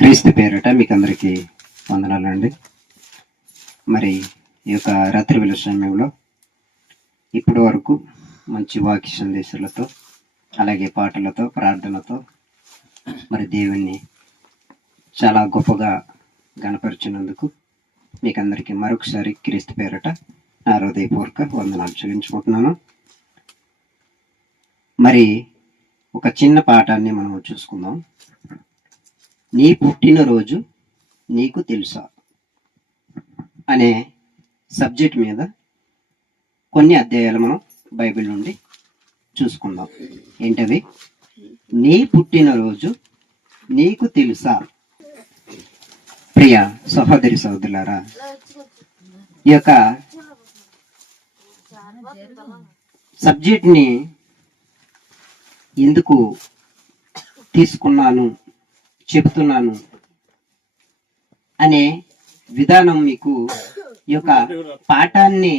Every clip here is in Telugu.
క్రీస్తు పేరట మీకు అందరికీ వందనాలండి. మరి ఈ యొక్క రాత్రి వేళ సమయంలో ఇప్పటి వరకు మంచి వాక్య సందేశాలతో అలాగే పాటలతో ప్రార్థనతో మరి దేవుణ్ణి చాలా గొప్పగా గణపరిచినందుకు మీకు అందరికీ మరొకసారి క్రీస్తు పేరట నా హృదయపూర్వక వందనాలు చెల్లించుకుంటున్నాను. మరి ఒక చిన్న పాఠాన్ని మనం చూసుకుందాం. నీ పుట్టినరోజు నీకు తెలుసా అనే సబ్జెక్ట్ మీద కొన్ని అధ్యాయాలు మనం బైబిల్ నుండి చూసుకుందాం. ఏంటవి? నీ పుట్టినరోజు నీకు తెలుసా? ప్రియ సహోదరి సహోదరులారా, ఈ యొక్క సబ్జెక్ట్ని ఎందుకు తీసుకున్నాను చెబుతున్నాను అనే విధానం మీకు ఈ యొక్క పాఠాన్ని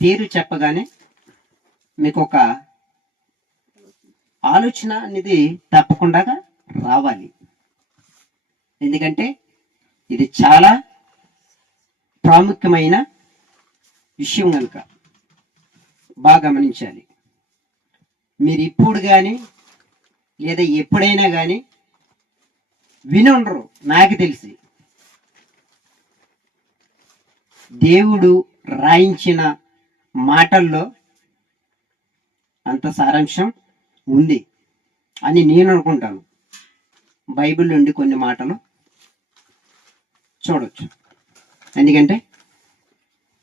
పేరు చెప్పగానే మీకు ఒక ఆలోచన అనేది తప్పకుండా రావాలి. ఎందుకంటే ఇది చాలా ప్రాముఖ్యమైన విషయం కనుక బాగా గమనించాలి. మీరు ఇప్పుడు కానీ లేదా ఎప్పుడైనా కానీ వినుండరు. నాకు తెలిసి దేవుడు రాయించిన మాటల్లో అంత సారాంశం ఉంది అని నేను అనుకుంటాను. బైబిల్ నుండి కొన్ని మాటలు చూడొచ్చు. ఎందుకంటే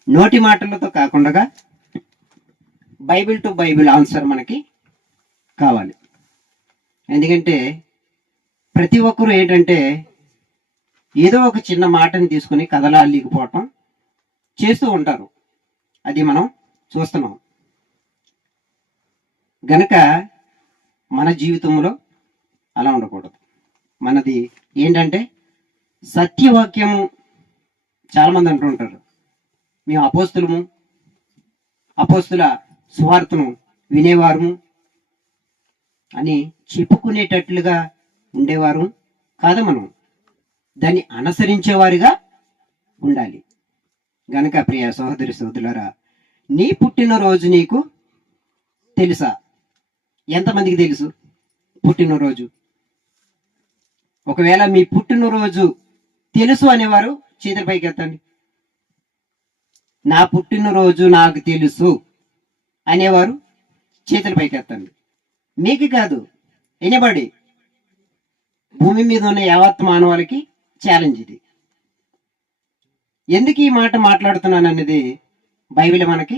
నోటి మాటలతో కాకుండా బైబిల్ టు బైబిల్ ఆన్సర్ మనకి కావాలి. ఎందుకంటే ప్రతి ఒక్కరూ ఏంటంటే ఏదో ఒక చిన్న మాటని తీసుకుని కథలా అల్లిగిపోవటం చేస్తూ ఉంటారు. అది మనం చూస్తున్నాం. గనక మన జీవితంలో అలా ఉండకూడదు. మనది ఏంటంటే సత్యవాక్యము. చాలామంది అంటూ ఉంటారు, మేము అపోస్తుల సువార్తను వినేవారము అని చెప్పుకునేటట్లుగా ఉండేవారు కాదు. మనం దాన్ని అనుసరించేవారిగా ఉండాలి. గనక ప్రియ సహోదరి సహోదరులారా, నీ పుట్టినరోజు నీకు తెలుసా? ఎంతమందికి తెలుసు పుట్టినరోజు? ఒకవేళ మీ పుట్టినరోజు తెలుసు అనేవారు చేతుల పైకి ఎత్తండి. నా పుట్టినరోజు నాకు తెలుసు అనేవారు చేతుల పైకి ఎత్తండి. మీకు కాదు, ఎనిబడి, భూమి మీద ఉన్న యావత్ మానవాళికి ఛాలెంజ్ ఇది. ఎందుకు ఈ మాట మాట్లాడుతున్నాను అనేది బైబిల్ మనకి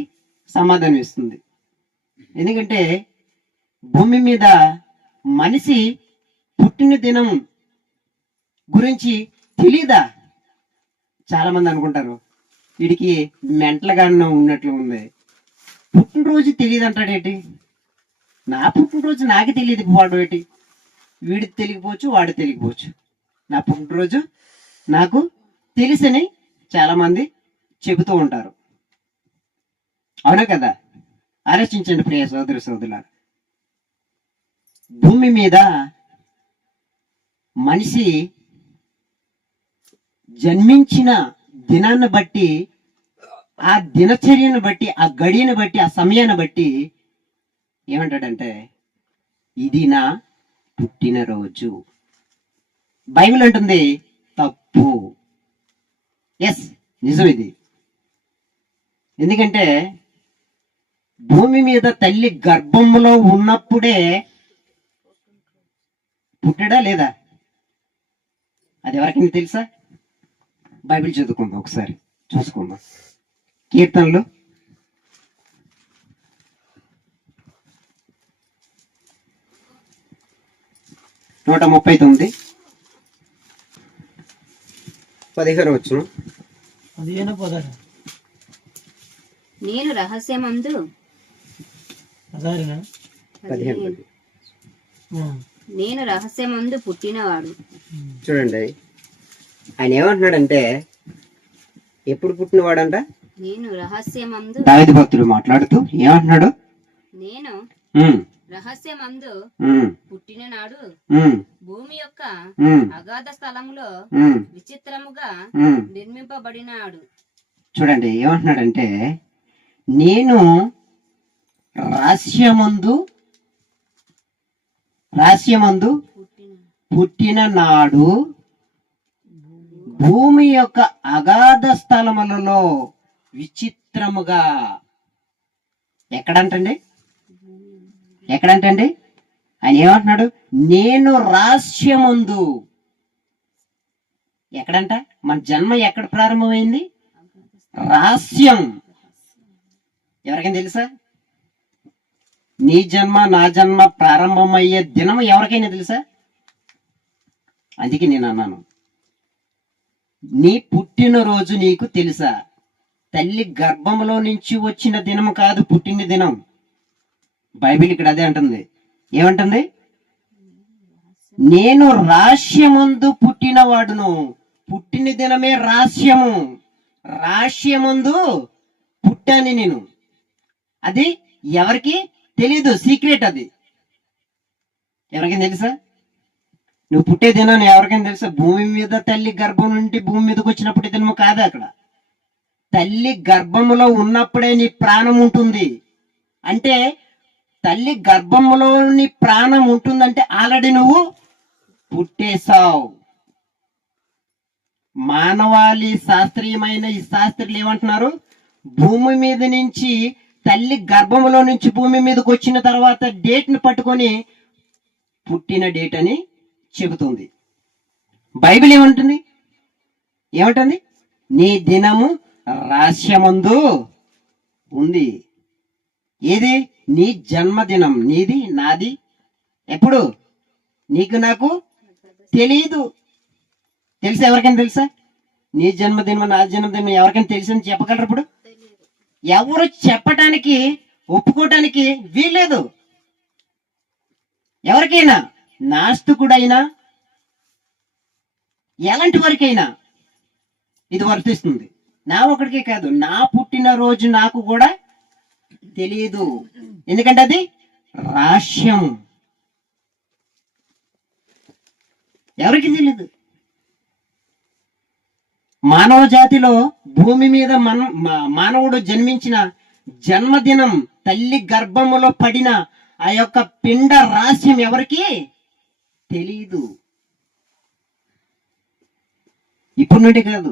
సమాధానం ఇస్తుంది. ఎందుకంటే భూమి మీద మనిషి పుట్టిన దినం గురించి తెలీదా? చాలా మంది అనుకుంటారు వీడికి మెంటల్గా ఉన్నట్లు ఉంది, పుట్టినరోజు తెలియదు అంటాడేంటి? నా పుట్టినరోజు నాకు తెలియదు వాడు ఏంటి? వీడికి తెలియకపోవచ్చు, వాడు తెలియకపోవచ్చు. నా పుట్టినరోజు నాకు తెలుసని చాలా మంది చెబుతూ ఉంటారు. అవునా కదా? ఆలోచించండి ప్రియ సోదరు సోదరులారా. భూమి మీద మనిషి జన్మించిన దినాన్ని బట్టి, ఆ దినచర్యను బట్టి, ఆ గడియను బట్టి, ఆ సమయాన్ని బట్టి ఏమంటాడంటే ఇది నా పుట్టినరోజు. బైబిల్ అంటుంది తప్పు. ఎస్, నిజం ఇది. ఎందుకంటే భూమి మీద తల్లి గర్భంలో ఉన్నప్పుడే పుట్టాడా లేదా? అది ఎవరికైనా తెలుసా? బైబిల్ చదువుకుందాం, ఒకసారి చూసుకుందాం. కీర్తనలు 139 16 నేను రహస్యమందు 15. నేను రహస్యమందు పుట్టినవాడు. చూడండి, ఆయన ఏమంటున్నాడంటే ఎప్పుడు పుట్టినవాడంట? నేను రహస్యమందు. దావీదు భక్తుడు మాట్లాడుతూ ఏమంటున్నాడు? నేను రహస్యమందు ఉమ్, పుట్టిన నాడు ఉమ్, భూమి యొక్క ఉమ్, అగాధ స్థలములో ఉమ్, విచిత్రముగా ఉమ్. నిర్మింపబడినాడు. చూడండి ఏమంటున్నాడంటే, నేను రహస్యమందు పుట్టిన పుట్టిన నాడు భూమి యొక్క అగాధ స్థలములలో విచిత్రముగా, ఎక్కడంటండి ఎక్కడంటండి ఆయన ఏమంటున్నాడు, నేను రహస్యమందు. ఎక్కడంట? మన జన్మ ఎక్కడ ప్రారంభమైంది? రహస్యం. ఎవరికైనా తెలుసా? నీ జన్మ నా జన్మ ప్రారంభమయ్యే దినం ఎవరికైనా తెలుసా? అందుకే నేను అన్నాను, నీ పుట్టినరోజు నీకు తెలుసా? తల్లి గర్భంలో నుంచి వచ్చిన దినం కాదు పుట్టిన దినం. బైబిల్ ఇక్కడ అదే అంటుంది. ఏమంటుంది? నేను రహస్యమందు పుట్టిన వాడును. పుట్టిన దినమే రహస్యము. రహస్యమందు పుట్టాను నేను. అది ఎవరికి తెలీదు, సీక్రెట్. అది ఎవరికైనా తెలుసా? నువ్వు పుట్టే దినాన్ని ఎవరికైనా తెలుసా? భూమి మీద తల్లి గర్భం నుండి భూమి మీదకి వచ్చినప్పుడు దినము కాదు. అక్కడ తల్లి గర్భములో ఉన్నప్పుడే నీ ప్రాణం ఉంటుంది. అంటే తల్లి గర్భములో నీ ప్రాణం ఉంటుందంటే ఆల్రెడీ నువ్వు పుట్టేశావు. మానవాళి శాస్త్రీయమైన ఈ శాస్త్రులు ఏమంటున్నారు? భూమి మీద నుంచి తల్లి గర్భములో నుంచి భూమి మీదకి వచ్చిన తర్వాత డేట్ ని పట్టుకొని పుట్టిన డేట్ అని చెబుతుంది. బైబిల్ ఏమంటుంది? ఏమంటుంది? నీ దినము రహస్యమందు ఉంది. ఏది? నీ జన్మదినం. నీది నాది ఎప్పుడు? నీకు నాకు తెలియదు. తెలుసా? ఎవరికైనా తెలుసా? నీ జన్మదినం నా జన్మదినం ఎవరికైనా తెలుసని చెప్పగలరు? ఇప్పుడు ఎవరు చెప్పటానికి ఒప్పుకోవటానికి వీల్లేదు. ఎవరికైనా, నాస్తికుడైనా ఎలాంటి వారికైనా ఇది వర్తిస్తుంది. నా ఒకడికే కాదు, నా పుట్టినరోజు నాకు కూడా తెలియదు. ఎందుకంటే అది రహస్యం. ఎవరికి తెలియదు. మానవ జాతిలో భూమి మీద మానవుడు జన్మించిన జన్మదినం, తల్లి గర్భములో పడిన ఆ యొక్క పిండ రహస్యం ఎవరికి తెలియదు. ఇప్పుడు నుండి కాదు,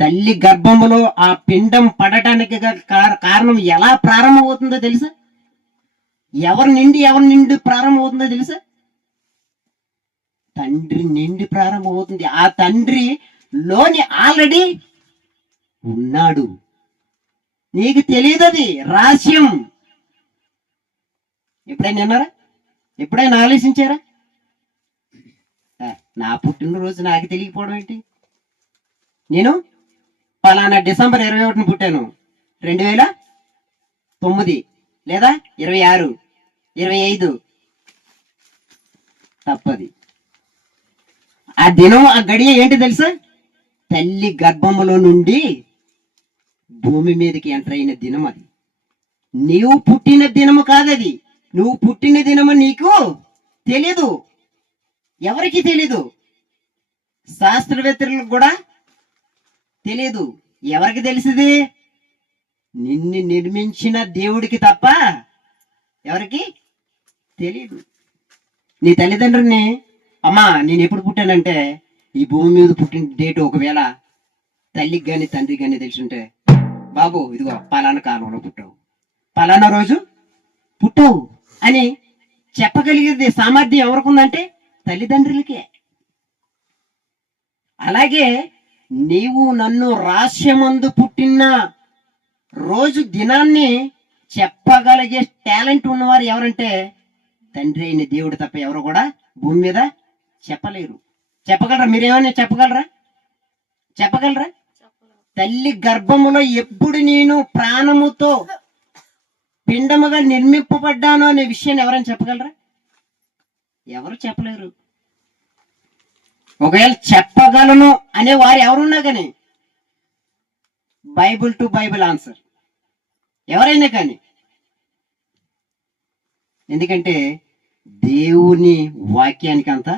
తల్లి గర్భములో ఆ పిండం పడటానికి కారణం ఎలా ప్రారంభమవుతుందో తెలుసా? ఎవరి నుండి ప్రారంభమవుతుందో తెలుసా? తండ్రి నుండి ప్రారంభమవుతుంది. ఆ తండ్రి లోని ఆల్రెడీ ఉన్నాడు. నీకు తెలియదు, అది రహస్యం. ఎప్పుడైనా విన్నారా? ఎప్పుడైనా ఆలోచించారా? నా పుట్టినరోజు నాకు తెలియకపోవడం ఏంటి? నేను పలానా డిసెంబర్ 21 పుట్టాను, 2009 లేదా 26, 25. తప్పది. ఆ దినం, ఆ గడియ ఏంటి తెలుసా? తల్లి గర్భములో నుండి భూమి మీదకి ఎంటర్ అయిన దినం అది. నీవు పుట్టిన దినము కాదది. నువ్వు పుట్టిన దినము నీకు తెలీదు. ఎవరికి తెలీదు? శాస్త్రవేత్తలకు కూడా తెలీదు. ఎవరికి తెలిసింది? నిన్ను నిర్మించిన దేవుడికి తప్ప ఎవరికి తెలీదు. నీ తల్లిదండ్రుల్ని, అమ్మా నేను ఎప్పుడు పుట్టానంటే ఈ భూమి మీద పుట్టిన డేట్ ఒకవేళ తల్లికి కానీ తండ్రికి కానీ తెలుసుంటే, బాబు ఇదిగో పలానా కాలంలో పుట్టావు, పలానా రోజు పుట్టావు అని చెప్పగలిగేది సామర్థ్యం ఎవరికి ఉందంటే తల్లిదండ్రులకే. అలాగే నీవు నన్ను రహస్యమందు పుట్టిన రోజు దినాన్ని చెప్పగలిగే టాలెంట్ ఉన్నవారు ఎవరంటే తండ్రి అయిన దేవుడు తప్ప ఎవరు కూడా భూమి మీద చెప్పలేరు. చెప్పగలరా? మీరేమైనా చెప్పగలరా? చెప్పగలరా? తల్లి గర్భములో ఎప్పుడు నేను ప్రాణముతో పిండముగా నిర్మింపబడ్డాను అనే విషయాన్ని ఎవరైనా చెప్పగలరా? ఎవరు చెప్పలేరు. ఒకవేళ చెప్పగలను అనే వారు ఎవరున్నా కానీ బైబుల్ టు బైబుల్ ఆన్సర్ ఎవరైనా కానీ ఎందుకంటే దేవుని వాక్యానికి అంత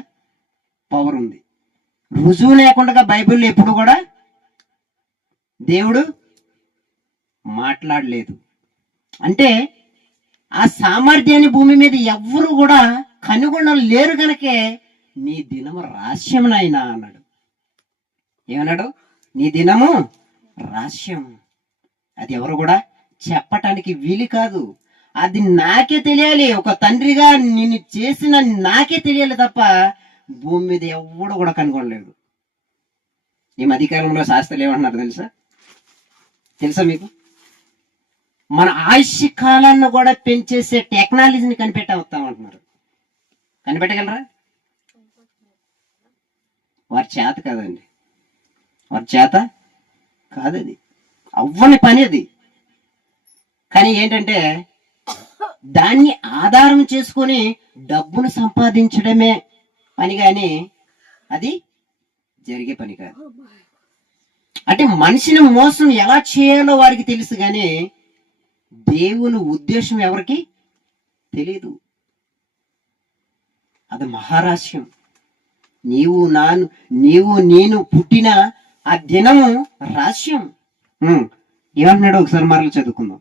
పవర్ ఉంది. రుజువు లేకుండా బైబిల్లో ఎప్పుడు కూడా దేవుడు మాట్లాడలేదు. అంటే ఆ సామర్థ్యాన్ని భూమి మీద ఎవ్వరు కూడా కనుగొనలేరు గనకే నీ దినము రహస్యం నాయనా అన్నాడు. ఏమన్నాడు? నీ దినము రహస్యం. అది ఎవరు కూడా చెప్పటానికి వీలు కాదు. అది నాకే తెలియాలి. ఒక తండ్రిగా నిన్ను చేసిన నాకే తెలియాలి తప్ప భూమి మీద ఎవడు కూడా కనుగొనలేడు. ఈ మధ్యకాలంలో శాస్త్రాలు ఏమంటున్నారు తెలుసా మీకు? మన ఆయుష్ కాలాన్ని కూడా పెంచేసే టెక్నాలజీని కనిపెట్టేస్తామంటున్నారు. కనిపెట్టగలరా? వారి చేత కాదండి, వారి చేత కాదది, అవ్వని పని అది. కానీ ఏంటంటే దాన్ని ఆధారం చేసుకొని డబ్బును సంపాదించడమే పని, కానీ అది జరిగే పని కాదు. అంటే మనిషిని మోసం ఎలా చేయాలో వారికి తెలుసు, కానీ దేవుని ఉద్దేశం ఎవరికి తెలియదు. అది మహారహస్యం. నీవు నేను పుట్టిన ఆ దినము రహస్యం. ఏమంటున్నాడు ఒకసారి మరల చదువుకుందాం.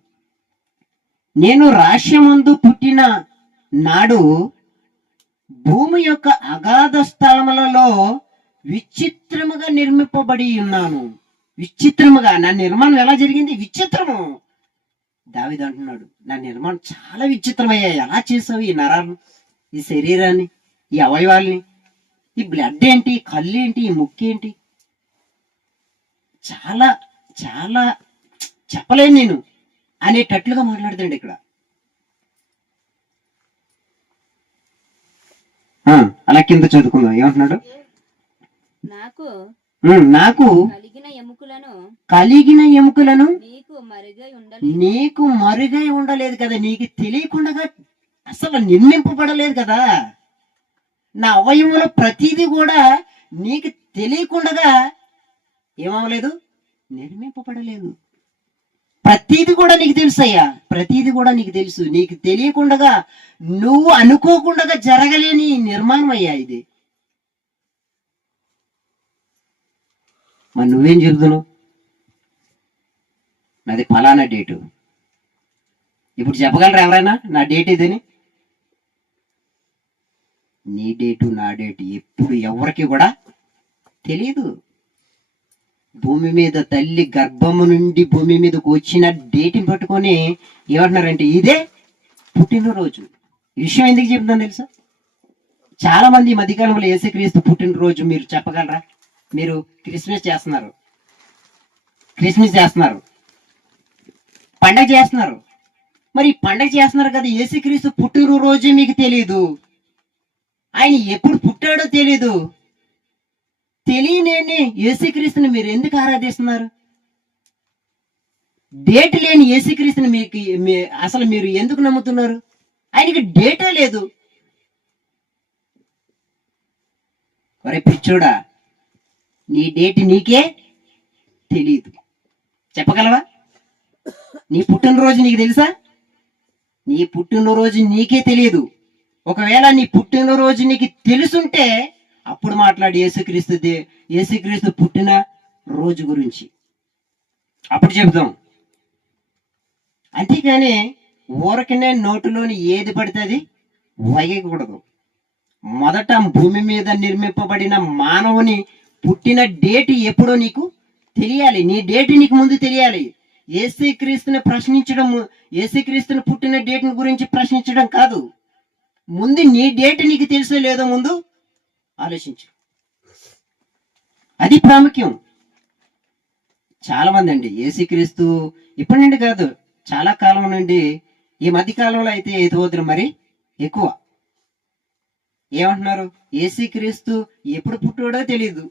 నేను రహస్యమందు పుట్టిన నాడు భూమి యొక్క అగాధ స్థలములలో విచిత్రముగా నిర్మింపబడి ఉన్నాను. విచిత్రముగా నా నిర్మాణం ఎలా జరిగింది? విచిత్రము. దావీదు అంటున్నాడు, నా నిర్మాణం చాలా విచిత్రమయ్యా. ఎలా చేసావు ఈ నరాలను, ఈ శరీరాన్ని, ఈ అవయవాల్ని, ఈ బ్లడ్ ఏంటి, కళ్ళు ఏంటి, ఈ ముక్కు ఏంటి, చాలా చాలా చెప్పలేను నేను అనేటట్లుగా మాట్లాడుతాడు ఇక్కడ. అలా కింద చదువుకుందాం. ఏమంటున్నాడు? నాకు నాకు కలిగిన ఎముకలను నీకు మరుగై ఉండలేదు కదా, నీకు తెలియకుండా అసలు నిర్మింపబడలేదు కదా. నా అవయవంలో ప్రతిదీ కూడా నీకు తెలియకుండా ఏమవలేదు, నిర్మింపబడలేదు. ప్రతిదీ కూడా నీకు తెలుసయ్యా, ప్రతిదీ కూడా నీకు తెలుసు. నీకు తెలియకుండా నువ్వు అనుకోకుండా జరగలేని నిర్మాణం అయ్యా ఇది. మరి నువ్వేం చెబుతున్నావు? నాది ఫలానా డేటు. ఇప్పుడు చెప్పగలరా ఎవరైనా నా డేట్ ఇదని? నీ డేటు నా డేటు ఎప్పుడు ఎవరికి కూడా తెలియదు. భూమి మీద తల్లి గర్భము నుండి భూమి మీదకి వచ్చిన డేట్ని పట్టుకొని ఏమంటున్నారంటే ఇదే పుట్టినరోజు. ఈ విషయం ఎందుకు చెప్తాను తెలుసా? చాలా మంది ఈ మధ్యకాలంలో యేసుక్రీస్తు పుట్టినరోజు మీరు చెప్పగలరా? మీరు క్రిస్మస్ చేస్తున్నారు, పండగ చేస్తున్నారు. మరి పండగ చేస్తున్నారు కదా, యేసుక్రీస్తు పుట్టినరోజు మీకు తెలియదు, ఆయన ఎప్పుడు పుట్టాడో తెలీదు. తెలియలేని యేసుక్రీస్తుని మీరు ఎందుకు ఆరాధిస్తున్నారు? డేట్ లేని యేసుక్రీస్తుని మీకు అసలు మీరు ఎందుకు నమ్ముతున్నారు? ఆయనకి డేటే లేదు. ఒరే పిచ్చోడా, నీ డేట్ నీకే తెలియదు. చెప్పగలవా? నీ పుట్టినరోజు నీకు తెలుసా? నీ పుట్టినరోజు నీకే తెలియదు. ఒకవేళ నీ పుట్టినరోజు నీకు తెలుసుంటే అప్పుడు మాట్లాడి యేసుక్రీస్తు పుట్టిన రోజు గురించి అప్పుడు చెబుతాం. అంతేకాని ఊరకనే నోటులోని ఏది పడితే అది వగకూడదు. మొదట భూమి మీద నిర్మింపబడిన మానవుని పుట్టిన డేట్ ఎప్పుడో నీకు తెలియాలి. నీ డేట్ నీకు ముందు తెలియాలి. యేసుక్రీస్తుని ప్రశ్నించడం, యేసుక్రీస్తుని పుట్టిన డేట్ గురించి ప్రశ్నించడం కాదు. ముందు నీ డేట్ నీకు తెలుసో లేదో ముందు ఆలోచించు. అది ప్రాముఖ్యం. చాలా మంది అండి యేసుక్రీస్తు ఇప్పటి నుండి కాదు, చాలా కాలం నుండి, ఈ మధ్య కాలంలో అయితే ఎదుగుతున్నారు మరి ఎక్కువ. ఏమంటున్నారు? యేసుక్రీస్తు ఎప్పుడు పుట్టాడో తెలియదు,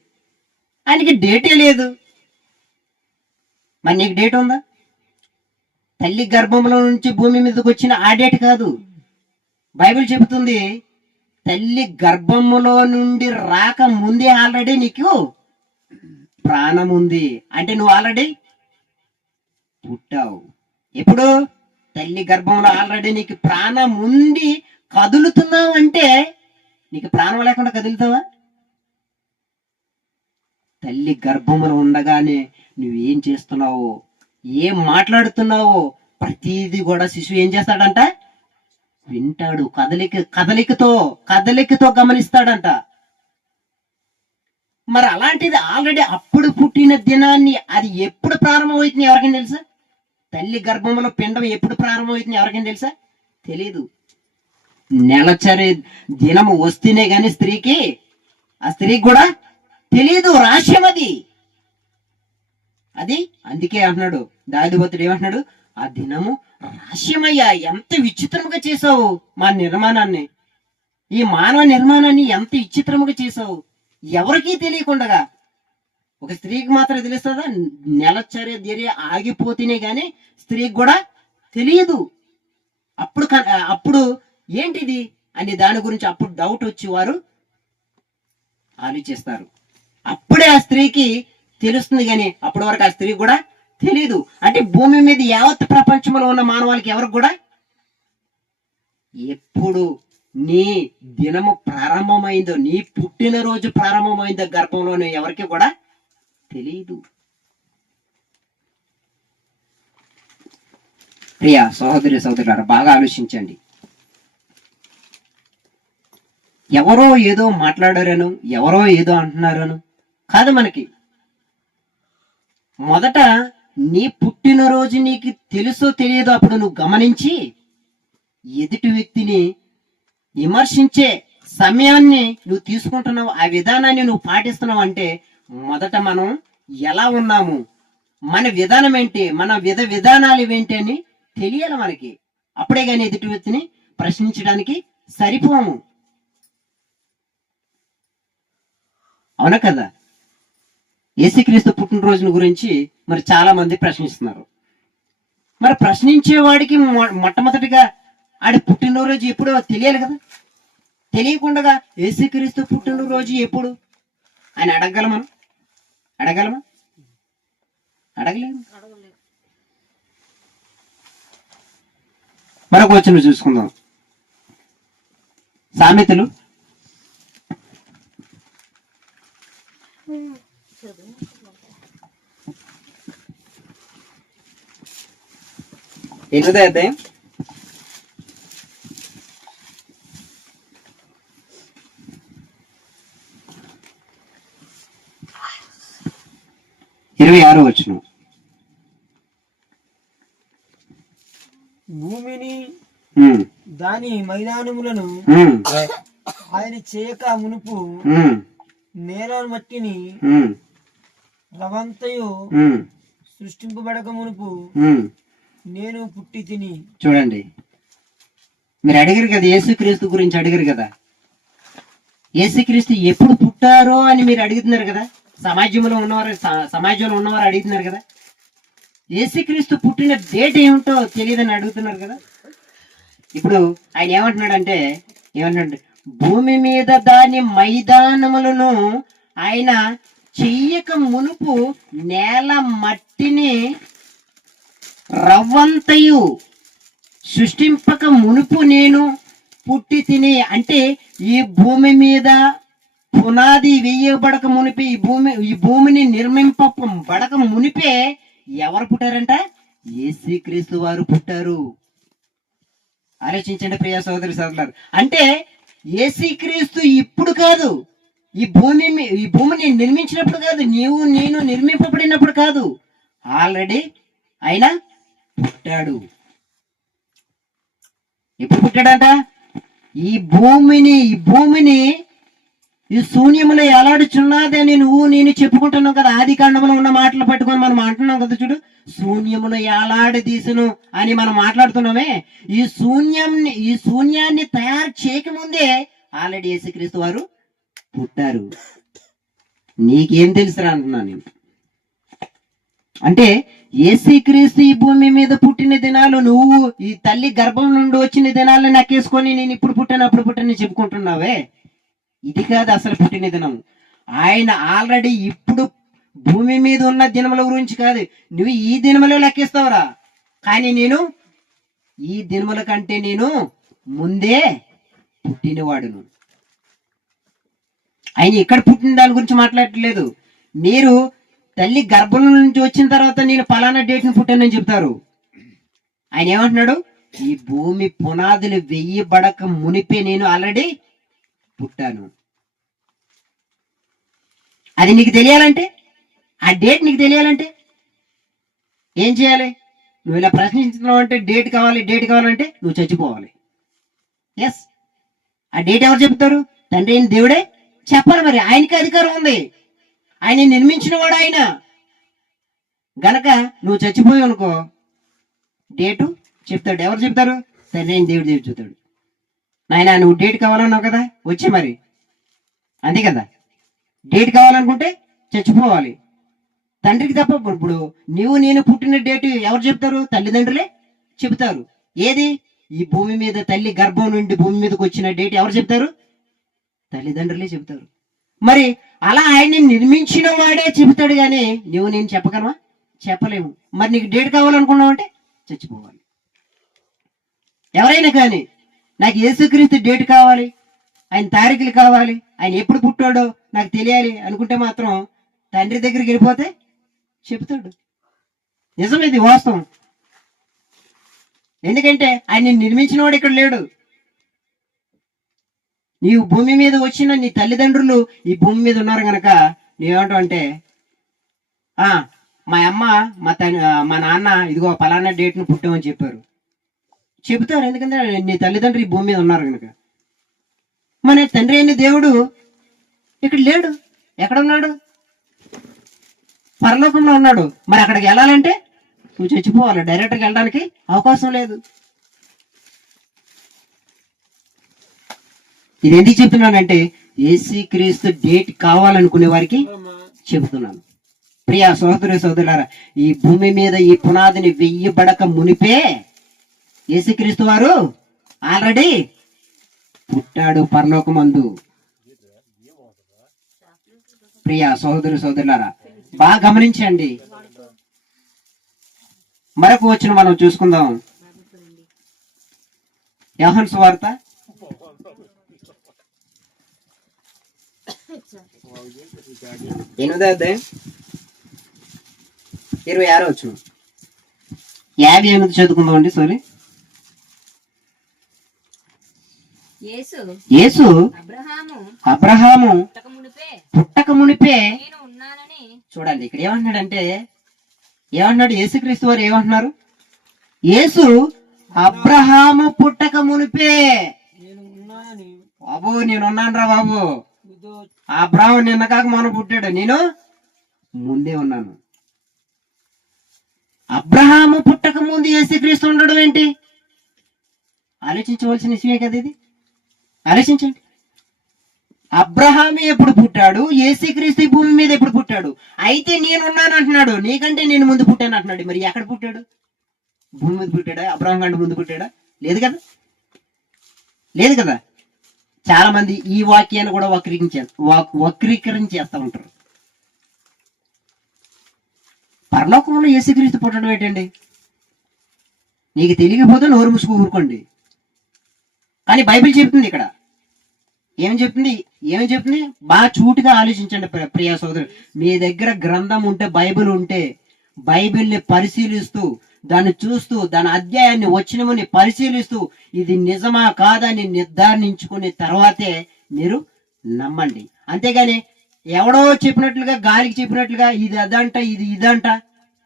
ఆయనకి డేటే లేదు. మరి నీకు డేట్ ఉందా? తల్లి గర్భంలో నుంచి భూమి మీదకి వచ్చిన ఆ డేట్ కాదు. బైబిల్ చెబుతుంది తల్లి గర్భములో నుండి రాక ముందే ఆల్రెడీ నీకు ప్రాణం ఉంది. అంటే నువ్వు ఆల్రెడీ పుట్టావు. ఎప్పుడు? తల్లి గర్భంలో ఆల్రెడీ నీకు ప్రాణం ఉండి కదులుతున్నావు అంటే నీకు ప్రాణం లేకుండా కదులుతావా? తల్లి గర్భంలో ఉండగానే నువ్వేం చేస్తున్నావో, ఏం మాట్లాడుతున్నావో ప్రతిదీ కూడా శిశువు ఏం చేస్తాడంట? వింటాడు. కదలికతో గమనిస్తాడంట. మరి అలాంటిది ఆల్రెడీ అప్పుడు పుట్టిన దినాన్ని అది ఎప్పుడు ప్రారంభమవుతుంది ఎవరికైనా తెలుసా? తల్లి గర్భంలో పిండం ఎప్పుడు ప్రారంభమవుతుంది ఎవరికైనా తెలుసా? తెలీదు. నెలచరి దినము వస్తేనే గాని ఆ స్త్రీకి కూడా తెలీదు. రహస్యం అది అందుకే అంటున్నాడు దావీదు ఏమంటున్నాడు? ఆ దినము రహస్యమయ్యా, ఎంత విచిత్రముగా చేసావు మా నిర్మాణాన్ని, ఈ మానవ నిర్మాణాన్ని ఎంత విచిత్రముగా చేసావు. ఎవరికీ తెలియకుండా ఒక స్త్రీకి మాత్రం తెలుస్తుందా? నెలచర్య ధైర్య ఆగిపోతేనే గాని స్త్రీకి కూడా తెలియదు. అప్పుడు ఏంటిది అని దాని గురించి అప్పుడు డౌట్ వచ్చి వారు ఆలోచిస్తారు. అప్పుడే ఆ స్త్రీకి తెలుస్తుంది, కానీ అప్పటి వరకు ఆ స్త్రీకి కూడా తెలియదు. అంటే భూమి మీద యావత్ ప్రపంచంలో ఉన్న మానవాళికి ఎవరికి కూడా ఎప్పుడు నీ దినము ప్రారంభమైందో, నీ పుట్టినరోజు ప్రారంభమైందో గర్భంలోనే ఎవరికి కూడా తెలియదు. ప్రియా సహోదరులారా, బాగా ఆలోచించండి. ఎవరో ఏదో మాట్లాడారను, ఎవరో ఏదో అంటున్నారను కాదు. మనకి మొదట నీ పుట్టినరోజు నీకు తెలుసో తెలియదో అప్పుడు నువ్వు గమనించి ఎదుటి వ్యక్తిని విమర్శించే సమయాన్ని నువ్వు తీసుకుంటున్నావు, ఆ విధానాన్ని నువ్వు పాటిస్తున్నావు అంటే మొదట మనం ఎలా ఉన్నాము, మన విధానం ఏంటి, మన విధానాలు ఏంటి అని తెలియాలి మనకి. అప్పుడే కానీ ఎదుటి వ్యక్తిని ప్రశ్నించడానికి సరిపోము. అవునా కదా? యేసుక్రీస్తు పుట్టినరోజుల గురించి మరి చాలా మంది ప్రశ్నిస్తున్నారు. మరి ప్రశ్నించేవాడికి మొట్టమొదటిగా ఆడి పుట్టినరోజు ఎప్పుడో తెలియాలి కదా. తెలియకుండా యేసుక్రీస్తు పుట్టినరోజు ఎప్పుడు అని అడగలమా? అడగలేము. మరొక వచనం చూసుకుందాం. సామెతలు 8వ అధ్యాయం 26వ వచనం. భూమిని దాని మైదానములను ఆయన చేయక మునుపు నేల మట్టిని రవంతయు సృష్టింపబడక మునుపు నేను పుట్టి తిని. చూడండి, మీరు అడిగారు కదా, యేసుక్రీస్తు గురించి అడిగారు కదా. యేసుక్రీస్తు ఎప్పుడు పుట్టారో అని మీరు అడుగుతున్నారు కదా. సమాజంలో ఉన్నవారు అడుగుతున్నారు కదా. యేసుక్రీస్తు పుట్టిన డేట్ ఏమిటో తెలియదని అడుగుతున్నారు కదా. ఇప్పుడు ఆయన ఏమంటున్నాడు? భూమి మీద దాని మైదానములను ఆయన చెయ్యక మునుపు నేల మట్టిని రవ్వంతయు సృష్టింపక మునుపు నేను పుట్టి తిని. అంటే ఈ భూమి మీద పునాది వేయబడక మునిపే, ఈ భూమిని నిర్మింపబడక మునిపే ఎవరు పుట్టారంట? యేసుక్రీస్తు వారు పుట్టారు. ఆలోచించండి ప్రియ సోదరులారా. అంటే యేసుక్రీస్తు ఇప్పుడు కాదు, ఈ భూమిని నిర్మించినప్పుడు కాదు, నేను నిర్మింపబడినప్పుడు కాదు, ఆల్రెడీ ఆయన పుట్టాడు. ఎప్పుడు పుట్టాడంట? ఈ భూమిని ఈ శూన్యములో ఎలాడుచున్నది అని నేను చెప్పుకుంటున్నాం కదా. ఆది కాండంలో ఉన్న మాటలు పట్టుకొని మనం అంటున్నాం కదా. చూడు, శూన్యమును ఎలాడదీసును అని మనం మాట్లాడుతున్నామే. ఈ శూన్యాన్ని తయారు చేయకముందే ఆల్రెడీ యేసుక్రీస్తు వారు పుట్టారు. నీకేం తెలుసురా అంటున్నాను నేను. అంటే యేసుక్రీస్తు ఈ భూమి మీద పుట్టిన దినాలు నువ్వు ఈ తల్లి గర్భం నుండి వచ్చిన దినాలను నక్కేసుకొని నేను ఇప్పుడు పుట్టాను చెప్పుకుంటున్నావే, ఇది కాదు అసలు పుట్టిన దినం. ఆయన ఆల్రెడీ ఇప్పుడు భూమి మీద ఉన్న దినముల గురించి కాదు, నువ్వు ఈ దినములో లెక్కిస్తావురా. కానీ నేను ఈ దినముల కంటే నేను ముందే పుట్టినవాడును. ఆయన ఇక్కడ పుట్టిన దాని గురించి మాట్లాడట్లేదు. మీరు తల్లి గర్భం నుంచి వచ్చిన తర్వాత నేను పలానా డేట్ని పుట్టానని చెప్తారు. ఆయన ఏమంటున్నాడు? ఈ భూమి పునాదులు వెయ్యబడక మునిపే నేను ఆల్రెడీ పుట్టాను. అది నీకు తెలియాలంటే, ఆ డేట్ నీకు తెలియాలంటే ఏం చేయాలి? నువ్వు ఇలా ప్రశ్నించుతున్నావు అంటే డేట్ కావాలంటే నువ్వు చచ్చిపోవాలి. ఎస్, ఆ డేట్ ఎవరు చెప్తారు? తండ్రి అయిన దేవుడే చెప్పాలి. మరి ఆయనకి అధికారం ఉంది, ఆయన నిర్మించిన వాడు ఆయన గనక నువ్వు చచ్చిపోయావు అనుకో, డేటు చెప్తాడు. ఎవరు చెప్తారు? తండ్రి అయిన దేవుడు చెప్తాడు. నాయన నువ్వు డేట్ కావాలన్నావు కదా, వచ్చే మరి అంతే కదా. డేట్ కావాలనుకుంటే చచ్చిపోవాలి. తండ్రికి తప్ప ఇప్పుడు నేను పుట్టిన డేట్ ఎవరు చెప్తారు? తల్లిదండ్రులే చెప్తారు. ఏది? ఈ భూమి మీద తల్లి గర్భం నుండి భూమి మీదకి వచ్చిన డేట్ ఎవరు చెప్తారు? తల్లిదండ్రులే చెప్తారు. మరి అలా ఆయన్ని నిర్మించిన వాడే చెబుతాడు కానీ నేను చెప్పగలవా? చెప్పలేము. మరి నీకు డేట్ కావాలనుకున్నావు అంటే చచ్చిపోవాలి. ఎవరైనా కానీ నాకు యేసుక్రీస్తు డేట్ కావాలి, ఆయన తారీఖులు కావాలి, ఆయన ఎప్పుడు పుట్టాడో నాకు తెలియాలి అనుకుంటే మాత్రం తండ్రి దగ్గరికి వెళ్ళిపోతే చెప్తాడు. నిజం, ఇది వాస్తవం. ఎందుకంటే ఆయన నిర్మించిన వాడు ఇక్కడ లేడు. నీవు భూమి మీద వచ్చిన నీ తల్లిదండ్రులు ఈ భూమి మీద ఉన్నారు గనక నీవేమంటావు అంటే, మా అమ్మ మా నాన్న ఇదిగో పలానా డేట్ను పుట్టామని చెప్పారు, చెబుతారు. ఎందుకంటే నీ తల్లిదండ్రులు ఈ భూమి మీద ఉన్నారు కనుక. మన తండ్రి అయిన దేవుడు ఇక్కడ లేడు. ఎక్కడ ఉన్నాడు? పరలోకంలో ఉన్నాడు. మరి అక్కడికి వెళ్ళాలంటే నువ్వు చచ్చిపోవాలి. డైరెక్ట్గా వెళ్ళడానికి అవకాశం లేదు. ఇది ఎందుకు చెప్తున్నానంటే యేసుక్రీస్తు డేట్ కావాలనుకునే వారికి చెబుతున్నాను. ప్రియా సోదరులారా, ఈ భూమి మీద ఈ పునాదిని వెయ్యబడక మునిపే యేసుక్రీస్తు వారు ఆల్రెడీ పుట్టాడు పరలోకమందు. ప్రియా సోదరులారా, బాగా గమనించండి. మరొక వచనం మనం చూసుకుందాం. యోహాను సువార్త 8వ అధ్యాయం 26వ వచనం. 58 చదువుకుందాం అండి. సారీ, యేసు అబ్రహాము పుట్టక మునిపే చూడండి. ఇక్కడ ఏమంటున్నాడంటే, ఏమంటున్నాడు? యేసుక్రీస్తు వారు ఏమంటున్నారు? యేసు అబ్రహాము పుట్టక మునిపే. బాబు నేనున్నాను రా బాబు. అబ్రహాము నిన్న కాక మొన్న పుట్టాడు, నేను ముందే ఉన్నాను. అబ్రహాము పుట్టక ముందు యేసుక్రీస్తు ఉండడం ఏంటి? ఆలోచించవలసిన విషయమే కదా ఇది. ఆలోచించండి. అబ్రహాము ఎప్పుడు పుట్టాడు? యేసుక్రీస్తు భూమి మీద ఎప్పుడు పుట్టాడు? అయితే నేనున్నాను అంటున్నాడు. నీకంటే నేను ముందు పుట్టాను అంటున్నాడు. మరి ఎక్కడ పుట్టాడు? భూమి మీద పుట్టాడా? అబ్రహాం కంటే ముందు పుట్టాడా? లేదు కదా, లేదు కదా. చాలా మంది ఈ వాక్యాన్ని కూడా వక్రీకరించేస్తా ఉంటారు. పరలోకంలో యేసుక్రీస్తు పుట్టడం ఏంటండి? నీకు తెలియకపోతే నోరు మూసుకు ఊరుకోండి. కానీ బైబిల్ చెప్తుంది ఇక్కడ. ఏం చెప్తుంది? బాగా చూటుగా ఆలోచించండి ప్రియా సోదరు. మీ దగ్గర గ్రంథం ఉంటే, బైబిల్ ఉంటే, బైబిల్ని పరిశీలిస్తూ, దాన్ని చూస్తూ, దాని అధ్యాయాన్ని వచనముని పరిశీలిస్తూ ఇది నిజమా కాదని నిర్ధారించుకునే తర్వాతే మీరు నమ్మండి. అంతేగాని ఎవడో చెప్పినట్లుగా, గాలికి చెప్పినట్లుగా ఇది అదంట, ఇది ఇదంట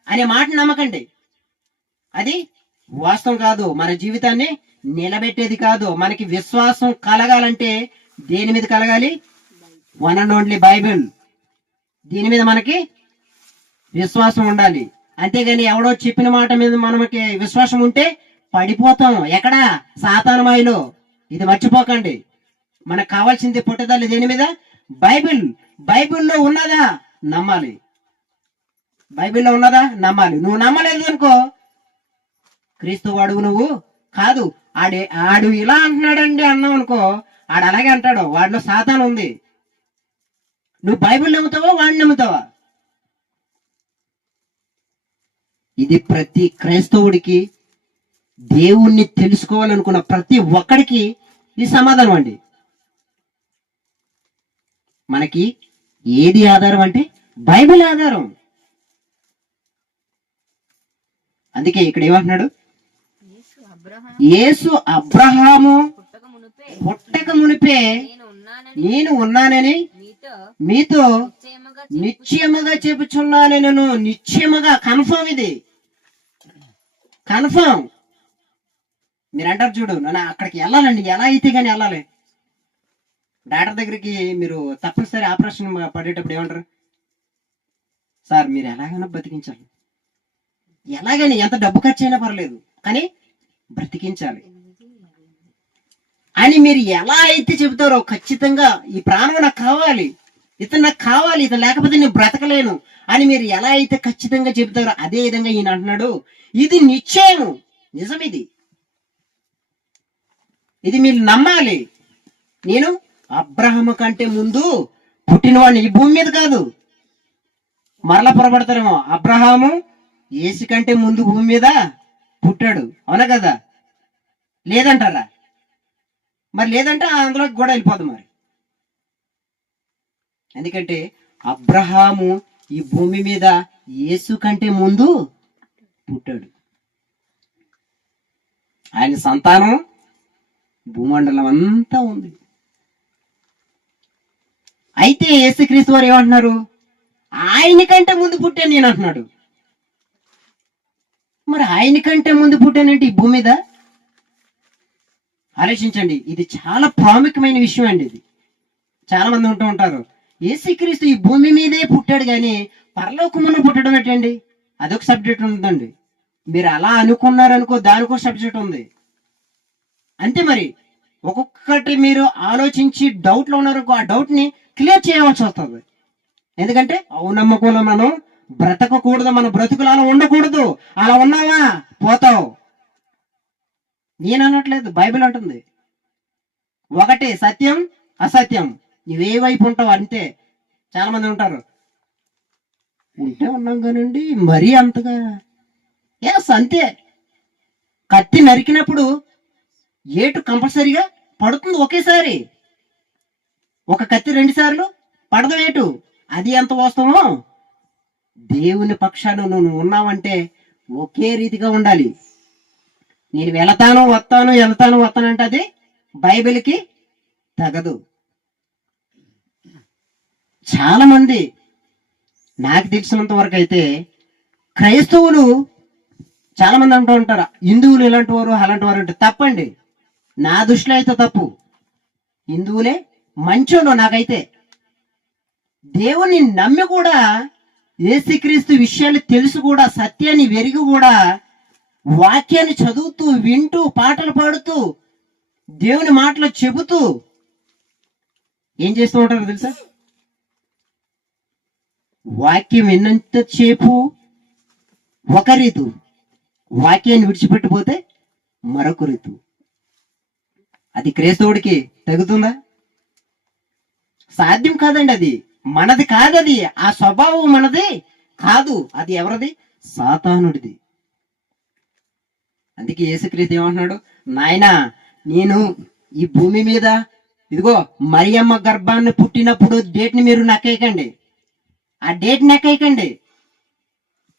అనే మాట నమ్మకండి. అది వాస్తవం కాదు. మన జీవితాన్ని నిలబెట్టేది కాదు. మనకి విశ్వాసం కలగాలంటే దేని మీద కలగాలి? One and only Bible. దీని మీద మనకి విశ్వాసం ఉండాలి. అంతేగాని ఎవడో చెప్పిన మాట మీద మనకి విశ్వాసం ఉంటే పడిపోతాం. ఎక్కడ? సాతానమాయిలో. ఇది మర్చిపోకండి. మనకు కావాల్సింది పుట్టుదల దేని మీద? బైబిల్. బైబిల్లో ఉన్నదా? నమ్మాలి. బైబిల్లో ఉన్నదా? నమ్మాలి. నువ్వు నమ్మలేదు అనుకో, క్రీస్తు వాడు నువ్వు కాదు. ఆడు ఇలా అంటున్నాడండి అన్నావు అనుకో, ఆడు అలాగే అంటాడు. వాడిలో సాతాను ఉంది. నువ్వు బైబిల్ నమ్ముతావా, వాడిని నమ్ముతావా? ఇది ప్రతి క్రైస్తవుడికి దేవుణ్ణి తెలుసుకోవాలనుకున్న ప్రతి ఒక్కడికి ఈ సమాధానం అండి. మనకి ఏది ఆధారం అంటే బైబిల్ ఆధారం. అందుకే ఇక్కడ ఏమంటున్నాడు, యేసు అబ్రహాము యేసు అబ్రహాము పుట్టక మునుపే పుట్టక మునిపే నేను ఉన్నానని మీతో మీతో నిశ్చయముగా నిశ్చయముగా చెప్పుచున్నాను. నిశ్చయముగా కన్ఫర్మ్, ఇది కన్ఫర్మ్. మీరు అంటారు చూడు, నన్ను అక్కడికి వెళ్ళాలండి, ఎలా అయితే కానీ వెళ్ళాలి. డాక్టర్ దగ్గరికి మీరు తప్పనిసరి ఆపరేషన్ పడేటప్పుడు ఏమంటారు, సార్ మీరు ఎలాగైనా బ్రతికించాలి, ఎలాగైనా ఎంత డబ్బు ఖర్చు అయినా పర్లేదు కానీ బ్రతికించాలి అని మీరు ఎలా అయితే చెబుతారో, ఖచ్చితంగా ఈ ప్రాణం నాకు కావాలి, ఇతను నాకు కావాలి, ఇతను లేకపోతే నేను బ్రతకలేను అని మీరు ఎలా అయితే ఖచ్చితంగా చెబుతారో, అదే విధంగా ఈయన అంటున్నాడు, ఇది నిశ్చయం, నిజం, ఇది మీరు నమ్మాలి. నేను అబ్రహాము కంటే ముందు పుట్టినవాడిని, ఈ భూమి మీద కాదు. మరలా పొరపడతారేమో, అబ్రహాము యేసు కంటే ముందు భూమి మీద పుట్టాడు, అవునా కదా? లేదంటారా? మరి లేదంటే అందులోకి కూడా వెళ్ళిపోదు మరి. ఎందుకంటే అబ్రహాము ఈ భూమి మీద యేసు కంటే ముందు పుట్టాడు. ఆయన సంతానం భూమండలం అంతా ఉంది. అయితే యేసుక్రీస్తు వారు ఏమంటున్నారు, ఆయన కంటే ముందు పుట్టాను నేను అంటున్నాడు. మరి ఆయన కంటే ముందు పుట్టానంటే ఈ భూమి మీద ఆలోచించండి. ఇది చాలా ప్రాముఖ్యమైన విషయం అండి. ఇది చాలా మంది ఉంటూ ఉంటారు, యేసుక్రీస్తు ఈ భూమి మీదే పుట్టాడు కానీ పరలోకమున పుట్టడం ఏంటండి, అదొక సబ్జెక్ట్ ఉందండి. మీరు అలా అనుకున్నారనుకో, దానికో సబ్జెక్ట్ ఉంది అంతే. మరి ఒక్కొక్కటి మీరు ఆలోచించి డౌట్ లో ఉన్నారనుకో, ఆ డౌట్ ని క్లియర్ చేయవలసి వస్తుంది. ఎందుకంటే అవునమ్మకంలో మనం బ్రతకకూడదు, మన బ్రతుకులు అలా ఉండకూడదు. అలా ఉన్నావా పోతావు. నేను అనట్లేదు, బైబిల్ అంటుంది. ఒకటి సత్యం అసత్యం, నువ్వే వైపు ఉంటావు అంతే. చాలా మంది ఉంటారు, ఉంటే ఉన్నాం కానండి మరీ అంతగా. ఎస్ అంతే. కత్తి నరికినప్పుడు ఏటు కంపల్సరీగా పడుతుంది ఒకేసారి. ఒక కత్తి 2 సార్లు పడదు ఏటు. అది ఎంత వాస్తవమో దేవుని పక్షాన నువ్వు ఉన్నావంటే ఒకే రీతిగా ఉండాలి. నేను వెళతాను వస్తానంటే అది బైబిల్కి తగదు. చాలా మంది నాకు తెలిసినంత వరకు అయితే క్రైస్తవులు చాలా మంది అంటూ ఉంటారు, హిందువులు ఇలాంటి వారు అలాంటి వారు అంటే తప్పండి. నా దృష్టిలో అయితే తప్పు. హిందువులే మంచోళ్ళు. నాకైతే దేవుని నమ్మి కూడా, యేసుక్రీస్తు విషయాలు తెలుసు కూడా, సత్యాన్ని వెరిగి కూడా, వాక్యాన్ని చదువుతూ వింటూ పాటలు పాడుతూ దేవుని మాటలు చెబుతూ ఏం చేస్తూ ఉంటారు తెలుసా, వాక్యం విన్నంతసేపు ఒక రీతు, వాక్యాన్ని విడిచిపెట్టిపోతే మరొక రీతు. అది క్రైస్తవుడికి తగుతుందా? సాధ్యం కాదండి. అది మనది కాదు. అది ఆ స్వభావం మనది కాదు. అది ఎవరిది? సాతానుడిది. అందుకే యేసుక్రీస్తు ఏమంటున్నాడు, నాయనా నేను ఈ భూమి మీద ఇదిగో మరియమ్మ గర్భాన్ని పుట్టినప్పుడు డేట్ని మీరు నక్కేయకండి. ఆ డేట్ నక్కేయకండి.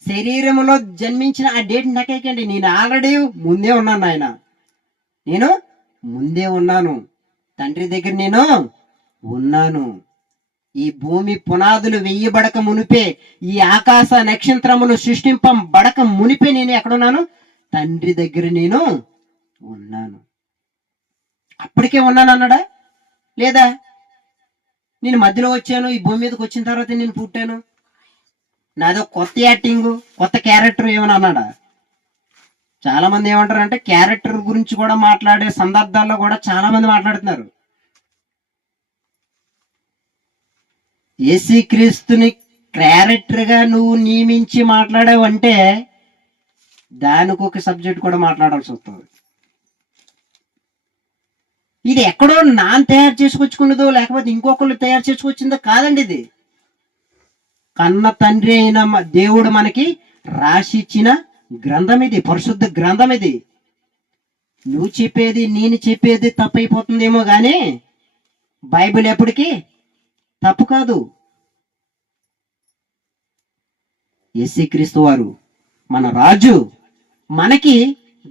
శరీరంలో జన్మించిన ఆ డేట్ నక్కేయకండి. నేను ఆల్రెడీ ముందే ఉన్నాను నాయన. నేను ముందే ఉన్నాను. తండ్రి దగ్గర నేను ఉన్నాను. ఈ భూమి పునాదులు వెయ్యబడక మునిపే, ఈ ఆకాశ నక్షత్రములు సృష్టింపబడక మునిపే నేను ఎక్కడున్నాను? తండ్రి దగ్గర నేను ఉన్నాను. అప్పటికే ఉన్నాను అన్నాడా? లేదా నేను మధ్యలో వచ్చాను, ఈ భూమి మీదకి వచ్చిన తర్వాత నేను పుట్టాను, నాదో కొత్త యాక్టింగ్, కొత్త క్యారెక్టర్ ఏమని అన్నాడా? చాలా మంది ఏమంటారు అంటే, క్యారెక్టర్ గురించి కూడా మాట్లాడే సందర్భాల్లో కూడా చాలా మంది మాట్లాడుతున్నారు. యేసుక్రీస్తుని క్యారెక్టర్ గా నువ్వు నియమించి మాట్లాడావంటే దానికి ఒక సబ్జెక్ట్ కూడా మాట్లాడాల్సి వస్తుంది. ఇది ఎక్కడో నాన్న తయారు చేసుకొచ్చుకున్నదో లేకపోతే ఇంకొకళ్ళు తయారు చేసుకొచ్చిందో కాదండి. ఇది కన్న తండ్రి అయిన దేవుడు మనకి రాసిచ్చిన గ్రంథం. ఇది పరిశుద్ధ గ్రంథం. ఇది నువ్వు చెప్పేది నేను చెప్పేది తప్పైపోతుందేమో కానీ బైబిల్ ఎప్పటికీ తప్పు కాదు. యేసుక్రీస్తు వారు మన రాజు మనకి